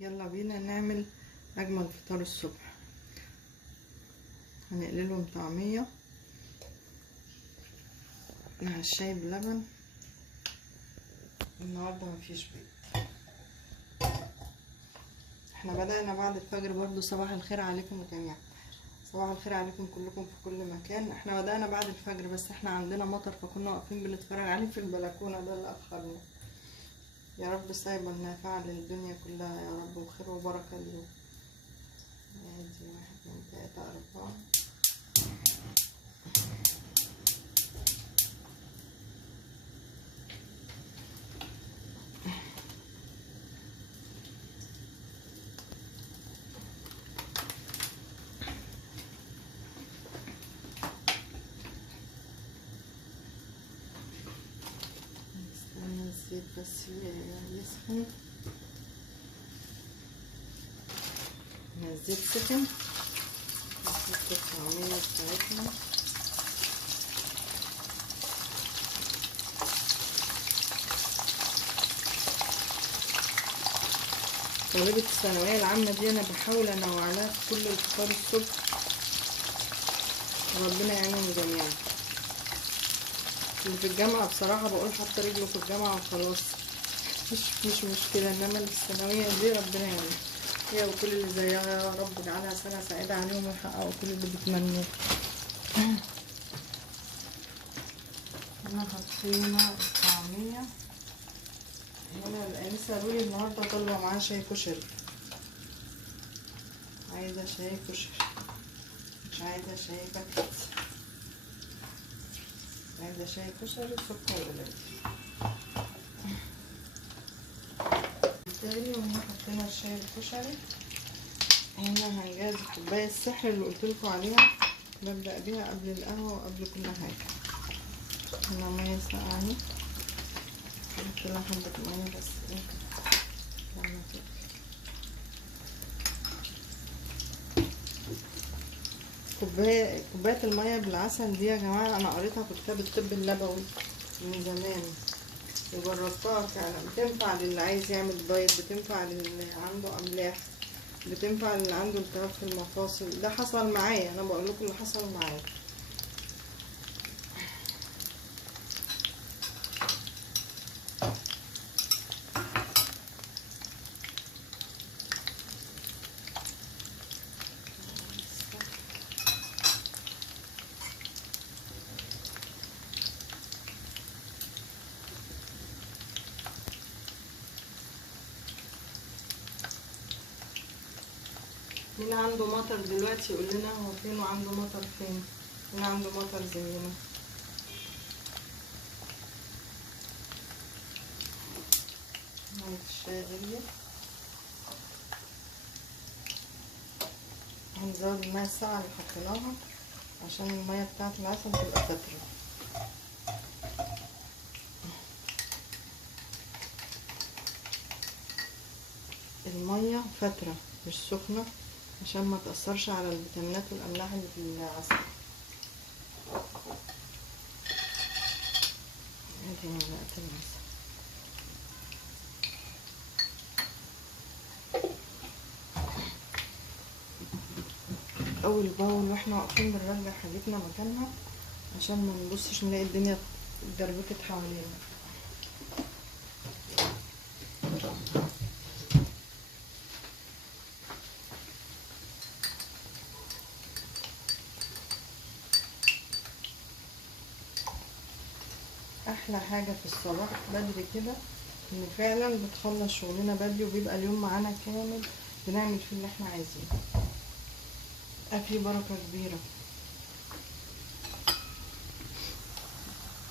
يلا بينا نعمل اجمل فطار الصبح. هنقللهم طعمية مع الشاي بلبن. النهارده مفيش بيض. احنا بدأنا بعد الفجر برضو. صباح الخير عليكم جميعا، صباح الخير عليكم كلكم في كل مكان. احنا بدأنا بعد الفجر بس احنا عندنا مطر فكنا واقفين بنتفرج عليه في البلكونة، ده اللي اخرنا. يا رب سايبة النافعة للدنيا كلها يا رب، وخير وبركة اليوم. ادي 1 2 3 4. نستنى الزيت بس يسخن. الزيت سخن، نحط الطعمية بتاعتنا. طالبة الثانوية العامة دي انا بحاول انوع لها في كل الفطار الصبح، ربنا يعينهم جميعا. اللي في الجامعة بصراحة بقول حط رجله في الجامعة وخلاص، مش مشكلة، انما الثانوية دي ربنا يعينها هي وكل اللي زيها، يا رب اجعلها سنة سعيدة عليهم ويحققوا كل اللي بيتمنوه. هنا حطينا الطعمية. هنا الانسة قالوا لي النهارده طلعوا معاها شاي كشري. عايزة شاي كشري، مش عايزة شاي باكت، عايزة شاي كشري سكر بلدي. بالتالي وهنا حطينا الشاي الكشري. هنا هنجهز الكوباية السحر اللي قلتلكوا عليها، ببدأ بيها قبل القهوة وقبل كل حاجة. هنا مية ساقعة اهي، حط لها حبة مية بس ايه لما كده. كوباية المية بالعسل دي يا جماعة انا قريتها في كتاب الطب النبوي من زمان وجربتها فعلا، بتنفع للي عايز يعمل دايت، بتنفع للي عنده املاح، بتنفع للي عنده التهاب في المفاصل. ده حصل معايا، انا بقول لكم اللي حصل معايا. مين عنده مطر دلوقتي يقول لنا هو فين وعنده مطر فين. مين عنده مطر زينا. مية الشاي غليت، هنزود المية الساقعة اللي حطيناها عشان المية بتاعت العسل تبقى فترة. المية فترة مش سخنة عشان ما تأثرش على الفيتامينات والأملاح اللي في العسل. ادي معلقة العسل. أول باول واحنا واقفين بنرجع حاجتنا مكانها عشان ما نبصش نلاقي الدنيا اتدربكت حوالينا. احلى حاجه في الصباح بدري كده ان فعلا بتخلص شغلنا بدري وبيبقى اليوم معانا كامل بنعمل فيه اللي احنا عايزينه. فيه بركه كبيره.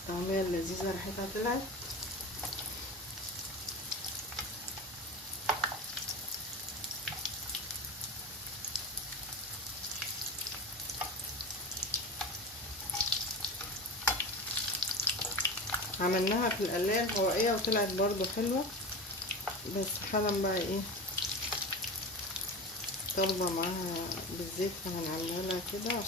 الطعميه اللذيذه ريحتها طلعت. عملناها في القلاية الهوائية وطلعت برضو حلوة، بس حالا بقى ايه طالبة معاها بالزيت فهنعملها لها كده.